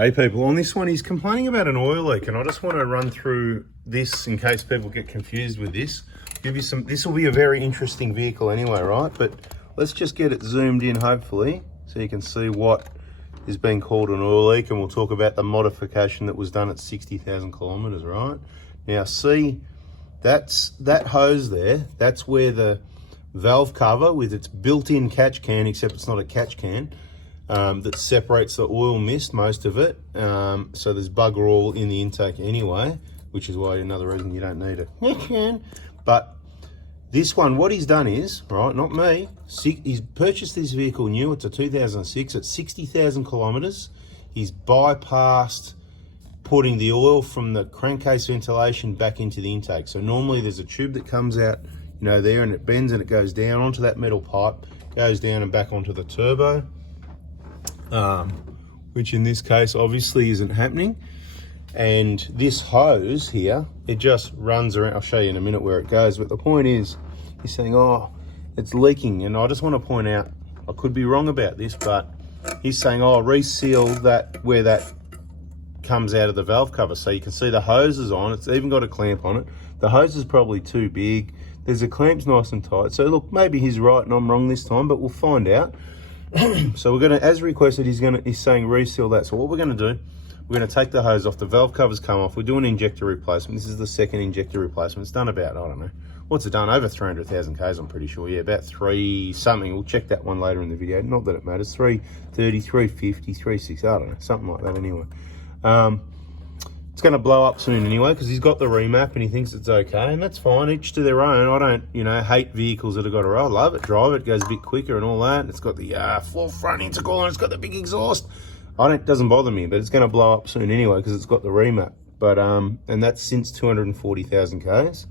Hey people, on this one he's complaining about an oil leak, and I just want to run through this in case people get confused with this. Give you some. This will be a very interesting vehicle anyway, right? But let's just get it zoomed in hopefully so you can see what is being called an oil leak, and we'll talk about the modification that was done at 60,000 kilometers, right? Now see, that's that hose there, that's where the valve cover with its built-in catch can, except it's not a catch can, that separates the oil mist, most of it. So there's bugger all in the intake anyway, which is why another reason you don't need it. But this one, what he's done is, right, not me, he's purchased this vehicle new. It's a 2006 at 60,000 kilometers. He's bypassed putting the oil from the crankcase ventilation back into the intake. So normally there's a tube that comes out, you know, there, and it bends and it goes down onto that metal pipe, goes down and back onto the turbo. Which in this case obviously isn't happening. And this hose here, it just runs around. I'll show you in a minute where it goes, but the point is, he's saying, oh, it's leaking. And I just want to point out, I could be wrong about this, but he's saying, oh, reseal that where that comes out of the valve cover. So you can see the hose is on, it's even got a clamp on it. The hose is probably too big. There's a clamp's nice and tight. So look, maybe he's right and I'm wrong this time, but we'll find out. So we're gonna, as requested, he's saying reseal that. So what we're gonna do, we're gonna take the hose off, the valve covers come off, we're doing injector replacement. This is the second injector replacement. It's done about, I don't know, what's it done? Over 300,000 Ks, I'm pretty sure. Yeah, about 3 something. We'll check that one later in the video. Not that it matters. 330, 350, 360, I don't know, something like that anyway. It's going to blow up soon anyway because he's got the remap and he thinks it's okay, and that's fine. Each to their own. I don't, you know, hate vehicles that have got a roll. I love it, drive it, goes a bit quicker and all that. It's got the full front intercooler and it's got the big exhaust. It doesn't bother me, but it's going to blow up soon anyway because it's got the remap. But and that's since 240,000 Ks,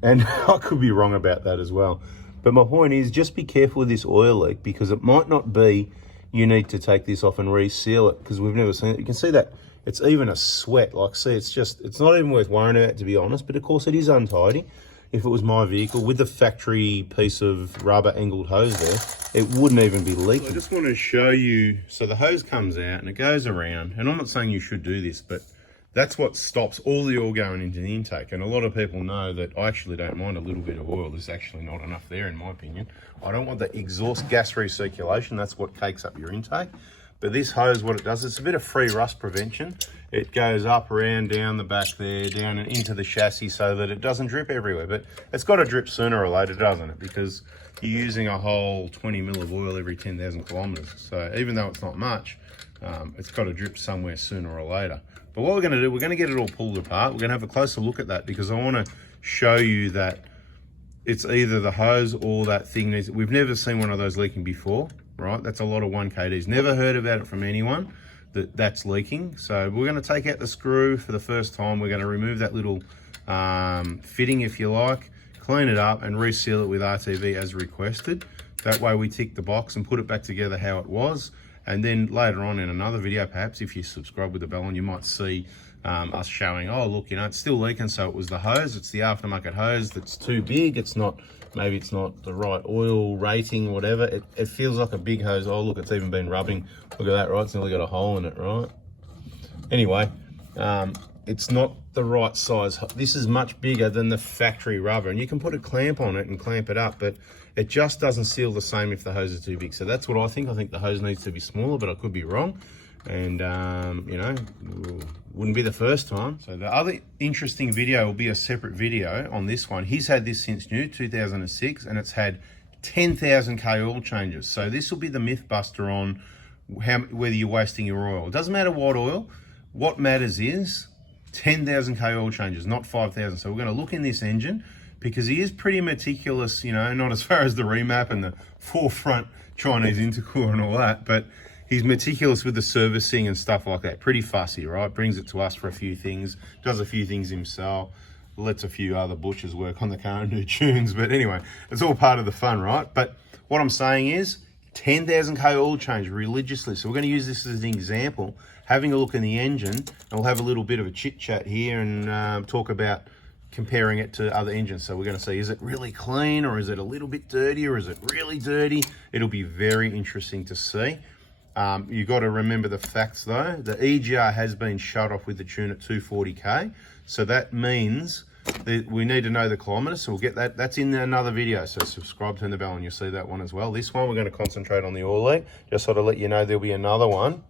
and I could be wrong about that as well. But my point is, just be careful with this oil leak because it might not be you need to take this off and reseal it because we've never seen it. You can see that. It's even a sweat, like, see, it's not even worth worrying about, to be honest, but of course it is untidy. If it was my vehicle with the factory piece of rubber angled hose there, it wouldn't even be leaking. I just want to show you, so the hose comes out and it goes around, and I'm not saying you should do this, but that's what stops all the oil going into the intake. And a lot of people know that I actually don't mind a little bit of oil. There's actually not enough there, in my opinion. I don't want the exhaust gas recirculation. That's what cakes up your intake. But this hose, what it does, it's a bit of free rust prevention. It goes up, around, down the back there, down and into the chassis so that it doesn't drip everywhere. But it's got to drip sooner or later, doesn't it? Because you're using a whole 20 mil of oil every 10,000 kilometers. So even though it's not much, it's got to drip somewhere sooner or later. But what we're going to do, we're going to get it all pulled apart. We're going to have a closer look at that because I want to show you that it's either the hose or that thing. We've never seen one of those leaking before. Right, that's a lot of 1kds. Never heard about it from anyone that's leaking. So we're going to take out the screw for the first time. We're going to remove that little fitting, if you like, clean it up and reseal it with RTV as requested. That way we tick the box and put it back together how it was. And then later on in another video, perhaps if you subscribe with the bell on, you might see us showing, oh look, you know, it's still leaking. So it was the hose, it's the aftermarket hose that's too big. It's not, maybe it's not the right oil rating, whatever. It feels like a big hose. Oh look, it's even been rubbing. Look at that, right? It's nearly got a hole in it, right? Anyway, it's not the right size. This is much bigger than the factory rubber, and you can put a clamp on it and clamp it up, but it just doesn't seal the same if the hose is too big. So that's what I think. I think the hose needs to be smaller, but I could be wrong. And you know, wouldn't be the first time. So the other interesting video will be a separate video on this one. He's had this since new, 2006, and it's had 10,000 K oil changes. So this will be the myth buster on whether you're wasting your oil. It doesn't matter what oil. What matters is 10,000 K oil changes, not 5,000. So we're going to look in this engine because he is pretty meticulous, you know, not as far as the remap and the forefront Chinese intercooler and all that, but he's meticulous with the servicing and stuff like that. Pretty fussy, right? Brings it to us for a few things, does a few things himself, lets a few other butchers work on the car and do tunes. But anyway, it's all part of the fun, right? But what I'm saying is 10,000 K oil change religiously. So we're going to use this as an example, having a look in the engine, and we'll have a little bit of a chit chat here and talk about comparing it to other engines. So we're going to see, is it really clean, or is it a little bit dirty, or is it really dirty? It'll be very interesting to see. You've got to remember the facts though. The EGR has been shut off with the tune at 240k. So that means that we need to know the kilometres. So we'll get that. That's in another video. So subscribe, turn the bell, and you'll see that one as well. This one, we're going to concentrate on the oil leak. Just sort of let you know there'll be another one.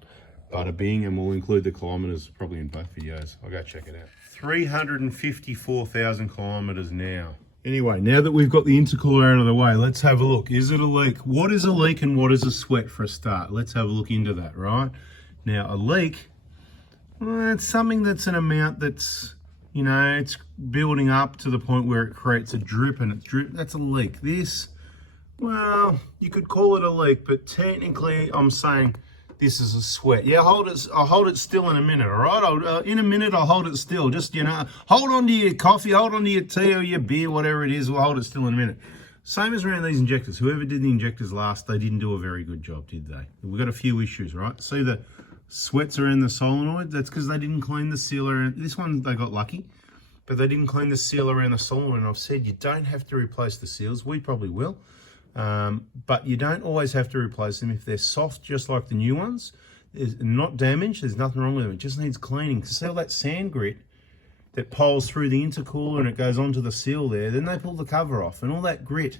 Bada bing, and we'll include the kilometres probably in both videos. I'll go check it out. 354,000 kilometres now. Anyway, now that we've got the intercooler out of the way, let's have a look. Is it a leak? What is a leak and what is a sweat for a start? Let's have a look into that, right? Now, a leak, well, it's something that's an amount that's, you know, it's building up to the point where it creates a drip and it's drip. That's a leak. This, well, you could call it a leak, but technically I'm saying this is a sweat. Yeah, I'll hold it still in a minute, all right? In a minute, I'll hold it still. Just, you know, hold on to your coffee, hold on to your tea or your beer, whatever it is, we'll hold it still in a minute. Same as around these injectors. Whoever did the injectors last, they didn't do a very good job, did they? We've got a few issues, right? See the sweats around the solenoid? That's because they didn't clean the seal around. This one, they got lucky, but they didn't clean the seal around the solenoid. And I've said you don't have to replace the seals. We probably will. But you don't always have to replace them if they're soft, just like the new ones. It's not damaged, there's nothing wrong with them. It just needs cleaning. See all that sand grit that poles through the intercooler and it goes onto the seal there, then they pull the cover off and all that grit,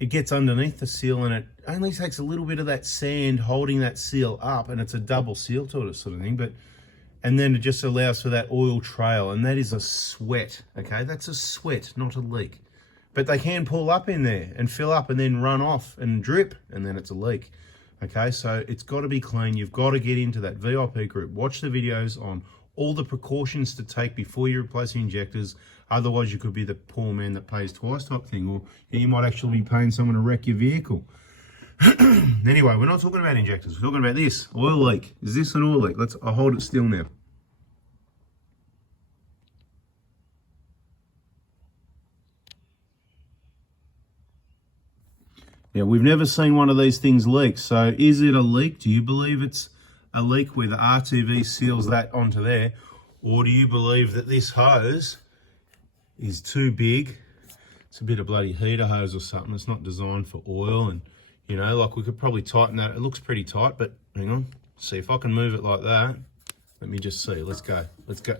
it gets underneath the seal and it only takes a little bit of that sand holding that seal up, and it's a double seal to it sort of thing, and then it just allows for that oil trail, and that is a sweat, okay? That's a sweat, not a leak. But they can pull up in there and fill up and then run off and drip, and then it's a leak. Okay, so it's got to be clean. You've got to get into that VIP group. Watch the videos on all the precautions to take before you replace the injectors. Otherwise, you could be the poor man that pays twice type thing, or you might actually be paying someone to wreck your vehicle. Anyway, we're not talking about injectors. We're talking about this, oil leak. Is this an oil leak? I'll hold it still now. Now, we've never seen one of these things leak. So is it a leak? Do you believe it's a leak where the RTV seals that onto there? Or do you believe that this hose is too big? It's a bit of bloody heater hose or something. It's not designed for oil. And, you know, like we could probably tighten that. It looks pretty tight, but hang on. See if I can move it like that. Let me just see. Let's go. Let's go.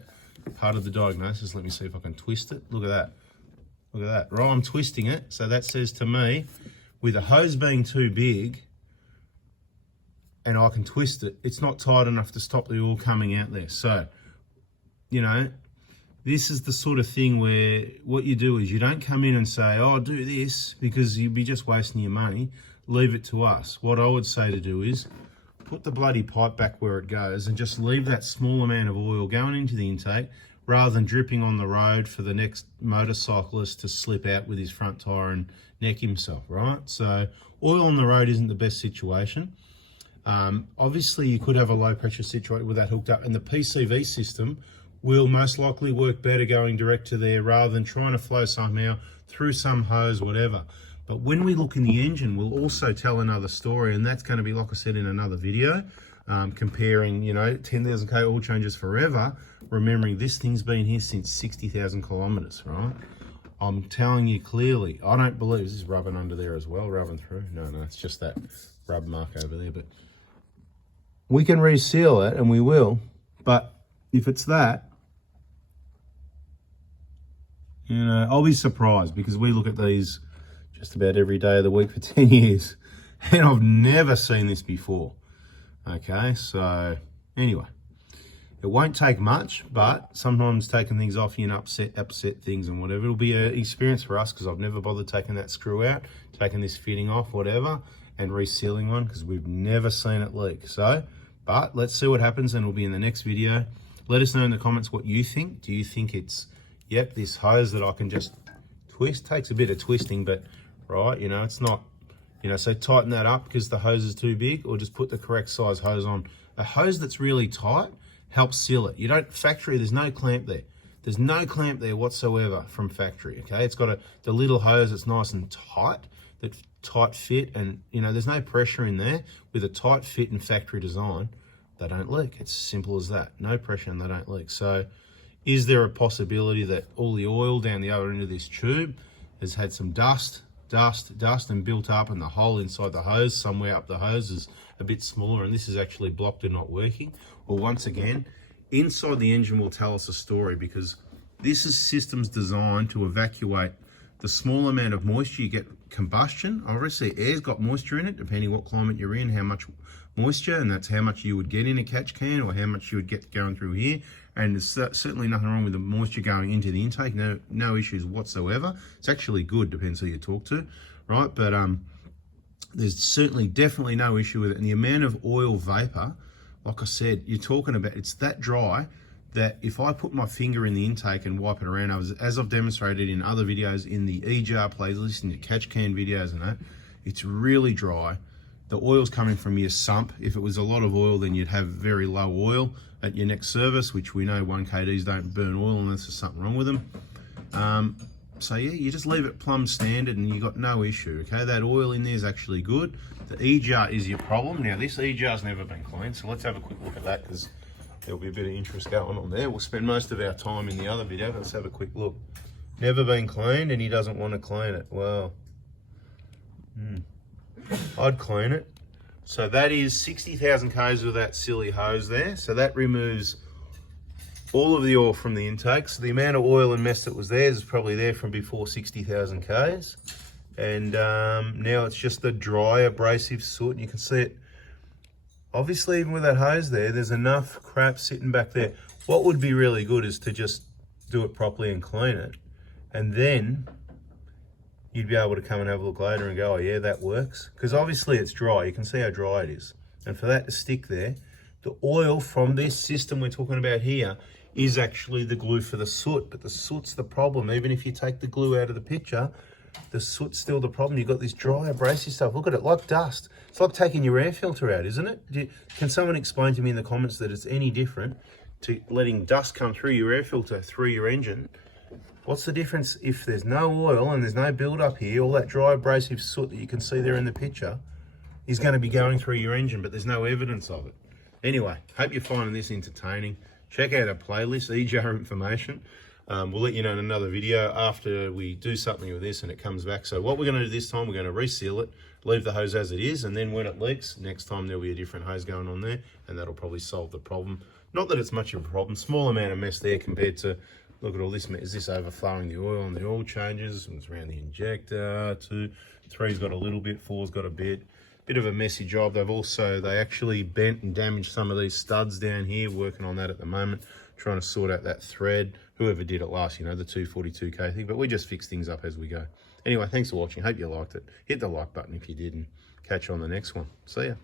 Part of the diagnosis. Let me see if I can twist it. Look at that. Look at that. Right, I'm twisting it. So that says to me, with a hose being too big and I can twist it, it's not tight enough to stop the oil coming out there. So, you know, this is the sort of thing where what you do is you don't come in and say, oh, do this, because you'd be just wasting your money. Leave it to us. What I would say to do is put the bloody pipe back where it goes and just leave that small amount of oil going into the intake rather than dripping on the road for the next motorcyclist to slip out with his front tyre and neck himself, right? So oil on the road isn't the best situation. Obviously, you could have a low pressure situation with that hooked up, and the PCV system will most likely work better going direct to there rather than trying to flow somehow through some hose, whatever. But when we look in the engine, we'll also tell another story, and that's going to be, like I said, in another video, comparing, you know, 10,000k oil changes forever, remembering this thing's been here since 60,000 kilometers, right? I'm telling you clearly, I don't believe this is rubbing under there as well, rubbing through. No, it's just that rub mark over there. But we can reseal it, and we will. But if it's that, you know, I'll be surprised, because we look at these just about every day of the week for 10 years, and I've never seen this before. Okay, so anyway. It won't take much, but sometimes taking things off you and upset things and whatever. It'll be an experience for us, because I've never bothered taking that screw out, taking this fitting off, whatever, and resealing one, because we've never seen it leak. So, but let's see what happens, and it'll be in the next video. Let us know in the comments what you think. Do you think it's, yep, this hose that I can just twist? Takes a bit of twisting, but right, you know, it's not, you know, so tighten that up because the hose is too big, or just put the correct size hose on. A hose that's really tight helps seal it. You don't, factory, there's no clamp there. There's no clamp there whatsoever from factory, okay? It's got the little hose that's nice and tight, that tight fit, and, you know, there's no pressure in there. With a tight fit and factory design, they don't leak. It's as simple as that. No pressure and they don't leak. So is there a possibility that all the oil down the other end of this tube has had some dust and built up, and the hole inside the hose, somewhere up the hose, has a bit smaller, and this is actually blocked and not working. Well, once again, inside the engine will tell us a story, because this is systems designed to evacuate the small amount of moisture. You get combustion. Obviously, air's got moisture in it, depending what climate you're in, how much moisture, and that's how much you would get in a catch can or how much you would get going through here. And there's certainly nothing wrong with the moisture going into the intake. No issues whatsoever. It's actually good, depends who you talk to, right? But there's certainly definitely no issue with it. And the amount of oil vapor, like I said, you're talking about, it's that dry that if I put my finger in the intake and wipe it around, as I've demonstrated in other videos in the EGR playlist, in the catch can videos and that, it's really dry. The oil's coming from your sump. If it was a lot of oil, then you'd have very low oil at your next service, which we know 1KDs don't burn oil unless there's something wrong with them. So yeah, you just leave it plumb standard and you got no issue, okay? That oil in there is actually good. The EGR is your problem. Now this EGR's never been cleaned, so let's have a quick look at that, because there'll be a bit of interest going on there. We'll spend most of our time in the other video, but let's have a quick look. Never been cleaned, and he doesn't want to clean it. Well, I'd clean it. So that is 60,000 Ks with that silly hose there. So that removes all of the oil from the intake. So the amount of oil and mess that was there is probably there from before 60,000 Ks. And now it's just the dry abrasive soot, and you can see it. Obviously, even with that hose there, there's enough crap sitting back there. What would be really good is to just do it properly and clean it. And then you'd be able to come and have a look later and go, oh yeah, that works. Because obviously it's dry. You can see how dry it is. And for that to stick there, the oil from this system we're talking about here is actually the glue for the soot. But the soot's the problem. Even if you take the glue out of the picture, the soot's still the problem. You've got this dry abrasive stuff. Look at it, like dust. It's like taking your air filter out, isn't it? Can someone explain to me in the comments that it's any different to letting dust come through your air filter, through your engine? What's the difference if there's no oil and there's no build-up here? All that dry abrasive soot that you can see there in the picture is going to be going through your engine, but there's no evidence of it. Anyway, hope you're finding this entertaining. Check out our playlist, EGR information. We'll let you know in another video after we do something with this and it comes back. So what we're going to do this time, we're going to reseal it, leave the hose as it is, and then when it leaks, next time there'll be a different hose going on there, and that'll probably solve the problem. Not that it's much of a problem, small amount of mess there compared to, look at all this, is this overflowing the oil and the oil changes? It's around the injector. 2, 3's got a little bit, 4's got a bit of a messy job. They actually bent and damaged some of these studs down here, working on that at the moment, trying to sort out that thread. Whoever did it last, you know, the 242K thing, but we just fix things up as we go. Anyway, thanks for watching. Hope you liked it. Hit the like button if you did, and catch you on the next one. See ya.